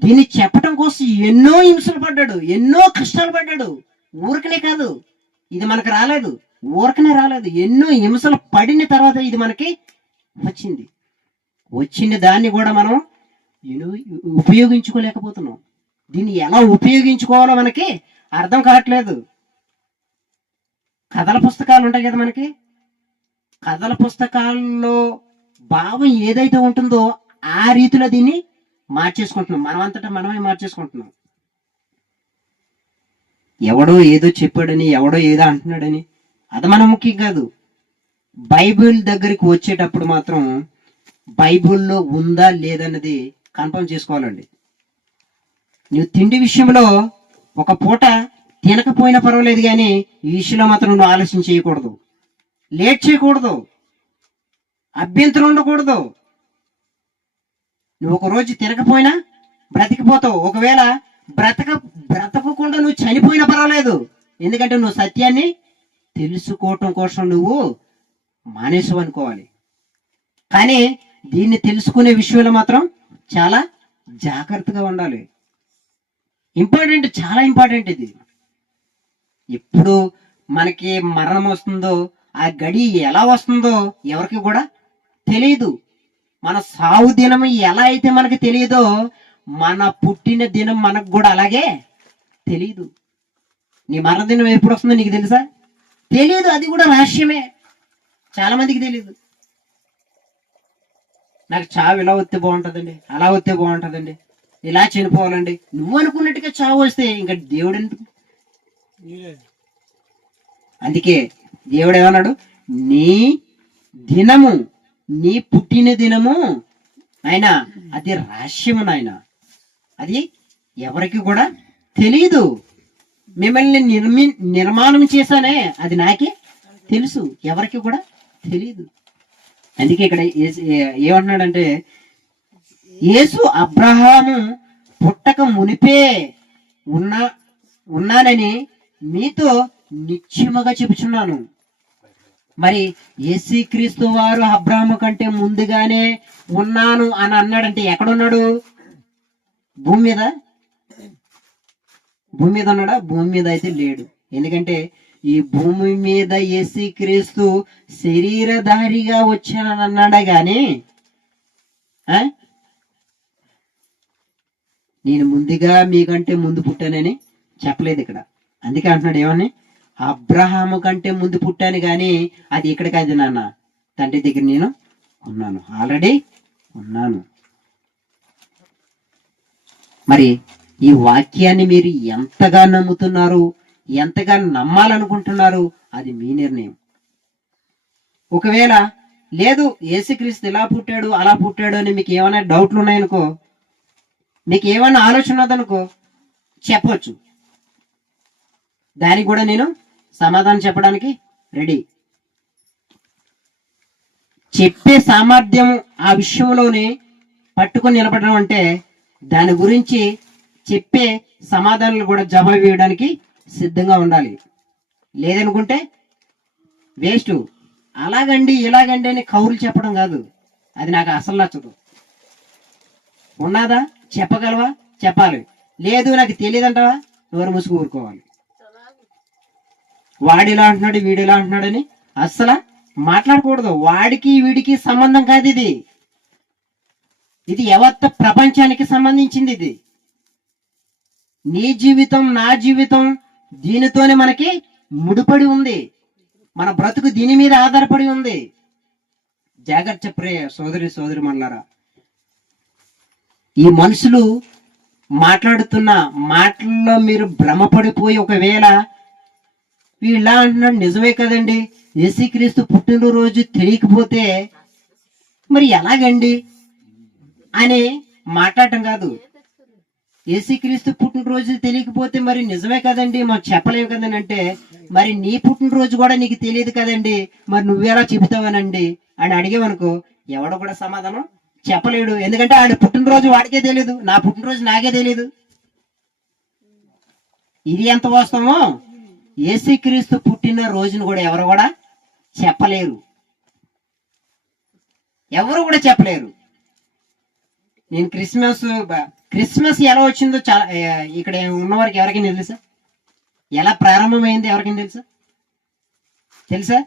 దీన్ని చెప్పటం కోసం ఎన్నో హింసలు పడ్డాడు, ఎన్నో కష్టాలు పడ్డాడు. ఊరికనే కాదు, ఇది మనకు రాలేదు, ఊరికనే రాలేదు. ఎన్నో హింసలు పడిన తర్వాత ఇది మనకి వచ్చిన దాన్ని కూడా మనం ఉపయోగించుకోలేకపోతున్నాం. దీన్ని ఎలా ఉపయోగించుకోవాలో మనకి అర్థం కావట్లేదు. కథల పుస్తకాలు ఉంటాయి కదా మనకి, కథల పుస్తకాల్లో భావం ఏదైతే ఉంటుందో ఆ రీతిలో దీన్ని మార్చేసుకుంటున్నాం. మనమంతటా మనమే మార్చేసుకుంటున్నాం. ఎవడో ఏదో చెప్పాడని, ఎవడో ఏదో అంటున్నాడని అది మన ముఖ్యం కాదు. బైబిల్ దగ్గరికి వచ్చేటప్పుడు మాత్రం బైబిల్లో ఉందా లేదన్నది కన్ఫర్మ్ చేసుకోవాలండి. నువ్వు తిండి విషయంలో ఒక పూట తినకపోయినా పర్వాలేదు, కానీ ఈ విషయంలో మాత్రం నువ్వు ఆలస్యం చేయకూడదు, లేట్ చేయకూడదు, అభ్యంతరం ఉండకూడదు. నువ్వు ఒక రోజు తినకపోయినా బ్రతికిపోతావు. ఒకవేళ బ్రతకకుండా నువ్వు చనిపోయినా పర్వాలేదు, ఎందుకంటే నువ్వు సత్యాన్ని తెలుసుకోవటం కోసం నువ్వు మానేసు అనుకోవాలి. కానీ దీన్ని తెలుసుకునే విషయంలో మాత్రం చాలా జాగ్రత్తగా ఉండాలి. ఇంపార్టెంట్, చాలా ఇంపార్టెంట్. ఇది ఎప్పుడు మనకి మరణం వస్తుందో, ఆ గడి ఎలా వస్తుందో ఎవరికి కూడా తెలియదు. మన సావు దినం ఎలా అయితే మనకు తెలియదో, మన పుట్టిన దినం మనకు కూడా అలాగే తెలియదు. నీ మరణదినం ఎప్పుడు వస్తుందో నీకు తెలుసా? తెలియదు. అది కూడా రహస్యమే, చాలా మందికి తెలియదు. నాకు చావు ఇలా వస్తే బాగుంటుందండి, అలా వస్తే బాగుంటుందండి, ఇలా చనిపోవాలండి. నువ్వు అనుకున్నట్టుగా చావు వస్తే ఇంకా దేవుడు ఎందుకు? అందుకే దేవుడు ఏమన్నాడు? నీ దినము, నీ పుట్టిన దినము ఆయన అది రహస్యము నాయన, అది ఎవరికి కూడా తెలియదు. మిమ్మల్ని నిర్మాణం చేశానే, అది నాకే తెలుసు, ఎవరికి కూడా తెలియదు. అందుకే ఇక్కడ ఏమంటున్నాడంటే, యేసు అబ్రహాము పుట్టక మునిపే ఉన్నానని మీతో నిశ్చయముగా చెబుచున్నాను. మరి యేసుక్రీస్తు వారు అబ్రహాము కంటే ముందుగానే ఉన్నాను అని అన్నాడంటే ఎక్కడున్నాడు? భూమి మీద? భూమి మీద ఉన్నాడా? భూమి మీద అయితే లేడు. ఎందుకంటే ఈ భూమి మీద యేసుక్రీస్తు శరీరధారిగా వచ్చానని అన్నాడా గాని నేను ముందుగా మీకంటే ముందు పుట్టానని చెప్పలేదు ఇక్కడ. అందుకే అంటున్నాడు ఏమని? అబ్రహాము కంటే ముందు పుట్టాను కానీ అది ఇక్కడ కాదు నాన్న, తండ్రి దగ్గర నేను ఉన్నాను, ఆల్రెడీ ఉన్నాను. మరి ఈ వాక్యాన్ని మీరు ఎంతగా నమ్ముతున్నారు, ఎంతగా నమ్మాలనుకుంటున్నారు, అది మీ నిర్ణయం. ఒకవేళ లేదు యేసుక్రీస్తు ఇలా పుట్టాడు అలా పుట్టాడు అని మీకు ఏమైనా డౌట్లు ఉన్నాయనుకో, మీకు ఏమైనా ఆలోచన ఉన్నదనుకో చెప్పవచ్చు. దానికి కూడా నేను సమాధానం చెప్పడానికి రెడీ. చెప్పే సామర్థ్యం ఆ విషయంలోనే పట్టుకొని నిలబడడం అంటే దాని గురించి చెప్పే సమాధానాలు కూడా జవాబు వేయడానికి సిద్ధంగా ఉండాలి. లేదనుకుంటే వేస్ట్. అలాగండి ఇలాగండి అని కౌరులు చెప్పడం కాదు, అది నాకు అసలు నచ్చదు. ఉన్నదా చెప్పగలవా? చెప్పాలి. లేదు నాకు తెలియదంటావా? ఎవరు ముసుగు ఊరుకోవాలి. వాడిలా అంటున్నాడు వీడిలా అంటున్నాడని అస్సలు మాట్లాడకూడదు. వాడికి వీడికి సంబంధం కాదు ఇది. ఇది యావత్ ప్రపంచానికి సంబంధించింది. ఇది నీ జీవితం, నా జీవితం దీనితోనే మనకి ముడిపడి ఉంది. మన బ్రతుకు దీని మీద ఆధారపడి ఉంది. జాగ్రత్త ప్రియ సోదరి మనలారా, ఈ మనుషులు మాట్లాడుతున్న మాటల్లో మీరు భ్రమపడిపోయి ఒకవేళ వీళ్ళ అంటున్నాడు నిజమే కదండి, యేసుక్రీస్తు పుట్టినరోజు తెలియకపోతే మరి ఎలాగండి అని మాట్లాడటం కాదు. యేసుక్రీస్తు పుట్టినరోజు తెలియకపోతే మరి నిజమే కదండి, మాకు చెప్పలేవు కదండి అంటే, మరి నీ పుట్టినరోజు కూడా నీకు తెలియదు కదండి, మరి నువ్వెలా చెబుతావనండి అని అడిగేవనుకో ఎవడ కూడా సమాధానం చెప్పలేడు. ఎందుకంటే ఆడి పుట్టినరోజు వాడికే తెలియదు, నా పుట్టినరోజు నాకే తెలియదు. ఇది ఎంత వాస్తవమో యేసుక్రీస్తు పుట్టిన రోజును కూడా ఎవరు కూడా చెప్పలేరు. ఎవరు కూడా చెప్పలేరు. నేను క్రిస్మస్ ఎలా వచ్చిందో చాలా ఇక్కడ ఉన్నవారికి ఎవరికైనా తెలుసా? ఎలా ప్రారంభమైంది ఎవరికైనా తెలుసా?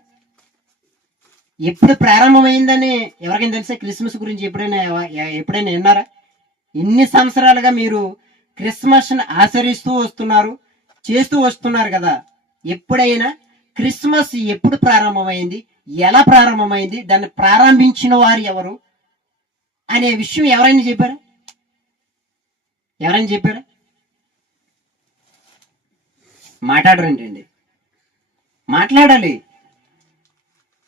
ఎప్పుడు ప్రారంభమైందని ఎవరికైనా తెలుసా? క్రిస్మస్ గురించి ఎప్పుడైనా విన్నారా? ఎన్ని సంవత్సరాలుగా మీరు క్రిస్మస్ ఆచరిస్తూ వస్తున్నారు, చేస్తూ వస్తున్నారు కదా. ఎప్పుడైనా క్రిస్మస్ ఎప్పుడు ప్రారంభమైంది, ఎలా ప్రారంభమైంది, దాన్ని ప్రారంభించిన వారు ఎవరు అనే విషయం ఎవరైనా చెప్పారా? మాట్లాడరండి. మాట్లాడాలి.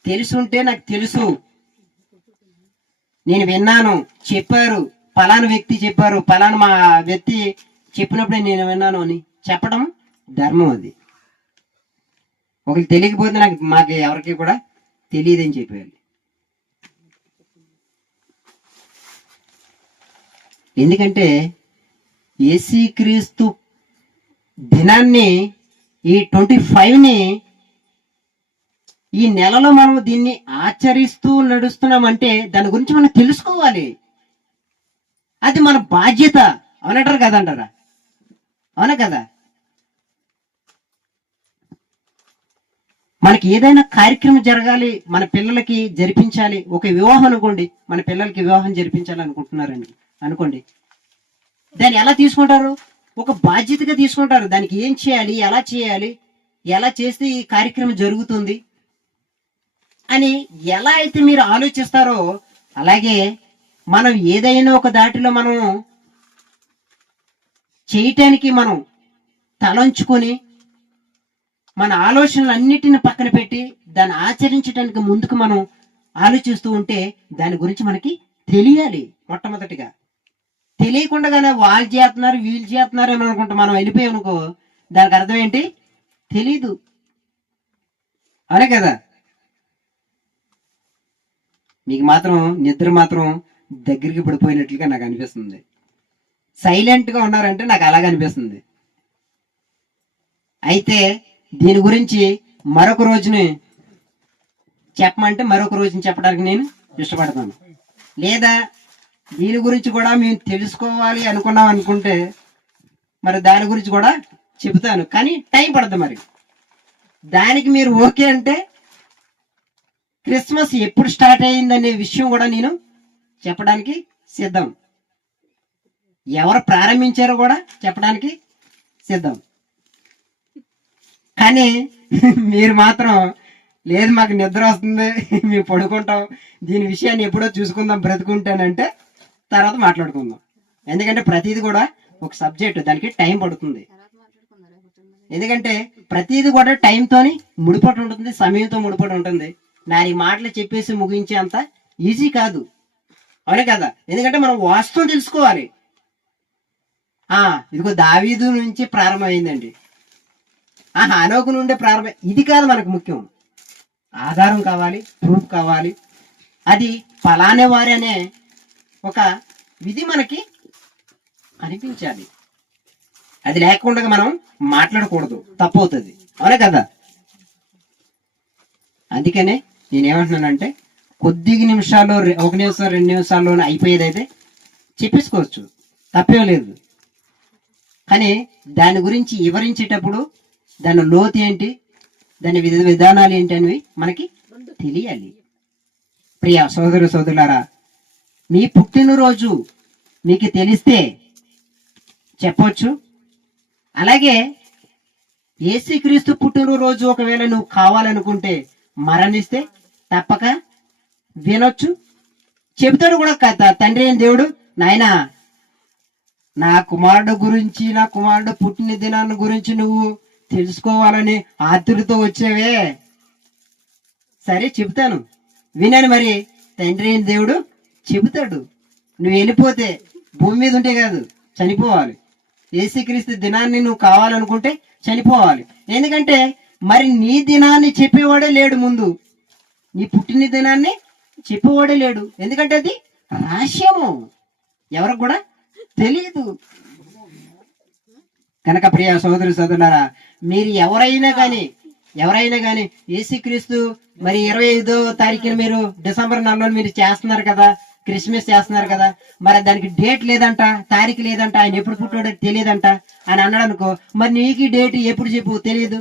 తెలుసుంటే నాకు తెలుసు, నేను విన్నాను, చెప్పారు, పలానా వ్యక్తి చెప్పారు, పలానా మా వ్యక్తి చెప్పినప్పుడే నేను విన్నాను అని చెప్పడం ధర్మం. అది ఒకరికి తెలియకపోతే మాకు ఎవరికి కూడా తెలియదని చెప్పేయాలి. ఎందుకంటే యేసుక్రీస్తు దినాన్ని ఈ 25ని ఈ నెలలో మనం దీన్ని ఆచరిస్తూ నడుస్తున్నామంటే దాని గురించి మనం తెలుసుకోవాలి. అది మన బాధ్యత. అవునంటారు కదంటారా? అవునా కదా? మనకి ఏదైనా కార్యక్రమం జరగాలి, మన పిల్లలకి జరిపించాలి. ఒక వివాహం అనుకోండి, మన పిల్లలకి వివాహం జరిపించాలి అనుకోండి, దాన్ని ఎలా తీసుకుంటారు? ఒక బాధ్యతగా తీసుకుంటారు. దానికి ఏం చేయాలి, ఎలా చేస్తే ఈ కార్యక్రమం జరుగుతుంది అని ఎలా అయితే మీరు ఆలోచిస్తారో, అలాగే మనం ఏదైనా ఒక దాటిలో మనం చేయటానికి మనం తలంచుకొని మన ఆలోచనలన్నిటిని పక్కన పెట్టి దాన్ని ఆచరించడానికి ముందుకు మనం ఆలోచిస్తూ ఉంటే దాని గురించి మనకి తెలియాలి. మొట్టమొదటిగా తెలియకుండానే వాళ్ళు చేస్తున్నారు, వీళ్ళు చేస్తున్నారు అని అనుకుంటా మనం వెళ్ళిపోయాం అనుకో, దానికి అర్థం ఏంటి? తెలీదు. అనే కదా? మీకు మాత్రం నిద్ర మాత్రం దగ్గరికి పడిపోయినట్లుగా నాకు అనిపిస్తుంది. సైలెంట్గా ఉన్నారంటే నాకు అలాగ అనిపిస్తుంది. అయితే దీని గురించి మరొక రోజుని చెప్పమంటే మరొక రోజుని చెప్పడానికి నేను ఇష్టపడతాను. లేదా దీని గురించి కూడా మేము తెలుసుకోవాలి అనుకున్నాం అనుకుంటే మరి దాని గురించి కూడా చెబుతాను, కానీ టైం పడుతుంది. మరి దానికి మీరు ఓకే అంటే క్రిస్మస్ ఎప్పుడు స్టార్ట్ అయ్యిందనే విషయం కూడా నేను చెప్పడానికి సిద్ధం. ఎవరు ప్రారంభించారో కూడా చెప్పడానికి సిద్ధం. కానీ మీరు మాత్రం లేదు, మాకు నిద్ర వస్తుంది, మేము పడుకుంటాం, దీని విషయాన్ని ఎప్పుడో చూసుకుందాం బ్రతుకుంటానంటే తర్వాత మాట్లాడుకుందాం. ఎందుకంటే ప్రతిదీ కూడా ఒక సబ్జెక్ట్, దానికి టైం పడుతుంది. ఎందుకంటే ప్రతిదీ కూడా టైంతోని ముడిపడి ఉంటుంది, సమయంతో ముడిపడి ఉంటుంది. నాలుగు మాటలు చెప్పేసి ముగించే అంత ఈజీ కాదు. అవునే కదా? ఎందుకంటే మనం వాస్తవం తెలుసుకోవాలి. ఇదిగో దావీదు నుంచి ప్రారంభమైందండి, హనోకు నుండే ప్రారంభం. ఇది కాదు మనకు ముఖ్యం. ఆధారం కావాలి, ప్రూఫ్ కావాలి. అది ఫలానే వారి అనే ఒక విధి మనకి అనిపించాలి. అది లేకుండా మనం మాట్లాడకూడదు, తప్పవుతుంది. అవునే కదా? అందుకనే నేనేమంటున్నానంటే కొద్ది నిమిషాల్లో, 1 నిమిషం 2 నిమిషాల్లో అయిపోయేదైతే చెప్పేసుకోవచ్చు, తప్పేం లేదు. కానీ దాని గురించి వివరించేటప్పుడు దాని లోతు ఏంటి, దాని విధానాలు ఏంటి అనేవి మనకి తెలియాలి. ప్రియ సోదరులారా, మీ పుట్టినరోజు మీకు తెలిస్తే చెప్పొచ్చు. అలాగే యేసుక్రీస్తు పుట్టినరోజు ఒకవేళ నువ్వు కావాలనుకుంటే మరణిస్తే తప్పక వినొచ్చు, చెబుతాడు కూడా. తండ్రి అయిన దేవుడు, నాయనా నా కుమారుడు గురించి, నా కుమారుడు పుట్టిన దినాన్ని గురించి నువ్వు తెలుసుకోవాలని ఆతురితో వచ్చేవే, సరే చెబుతాను వినని. మరి తండ్రి అయిన దేవుడు చెబుతాడు. నువ్వు వెళ్ళిపోతే భూమి మీద ఉంటే కాదు, చనిపోవాలి. యేసుక్రీస్తు దినాన్ని నువ్వు కావాలనుకుంటే చనిపోవాలి. ఎందుకంటే మరి నీ దినాన్ని చెప్పేవాడే లేడు, ముందు నీ పుట్టిన దినాన్ని చెప్పేవాడే లేడు. ఎందుకంటే అది రహస్యము, ఎవరికి కూడా తెలియదు. కనుక ప్రియ సోదరు సోదరులారా, మీరు ఎవరైనా కానీ యేసుక్రీస్తు మరి 25వ తారీఖున మీరు డిసెంబర్ నెలలో మీరు చేస్తున్నారు కదా, క్రిస్మస్ చేస్తున్నారు కదా, మరి దానికి డేట్ లేదంట, తారీఖు లేదంట, ఆయన ఎప్పుడు పుట్టాడో తెలియదంట అని అన్నాడు అనుకో, మరి నీకు డేట్ ఎప్పుడు చెప్పు తెలియదు,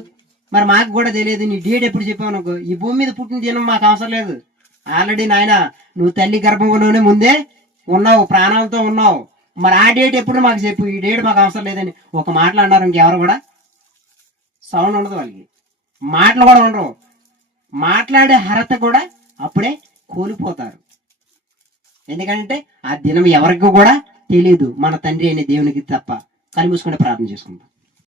మరి మాకు కూడా తెలియదు, నీ డేట్ ఎప్పుడు చెప్పావు అనుకో, ఈ భూమి మీద పుట్టిన దినం మాకు అవసరం లేదు. ఆల్రెడీ నాయన నువ్వు తల్లి గర్భంలోనే ముందే ఉన్నావు, ప్రాణాలతో ఉన్నావు, మరి ఆ డేట్ ఎప్పుడు మాకు చెప్పు, ఈ డేట్ మాకు అవసరం లేదని ఒక మాటలు అన్నారు. ఇంకెవరు కూడా సౌండ్ ఉండదు, వాళ్ళకి మాటలు కూడా ఉండవు, మాట్లాడే అర్హత కూడా అప్పుడే కోల్పోతారు. ఎందుకంటే ఆ దినం ఎవరికి కూడా తెలియదు, మన తండ్రి అనే దేవునికి తప్ప. కళ్ళు మూసుకుంటే ప్రార్థన చేసుకుంటాం.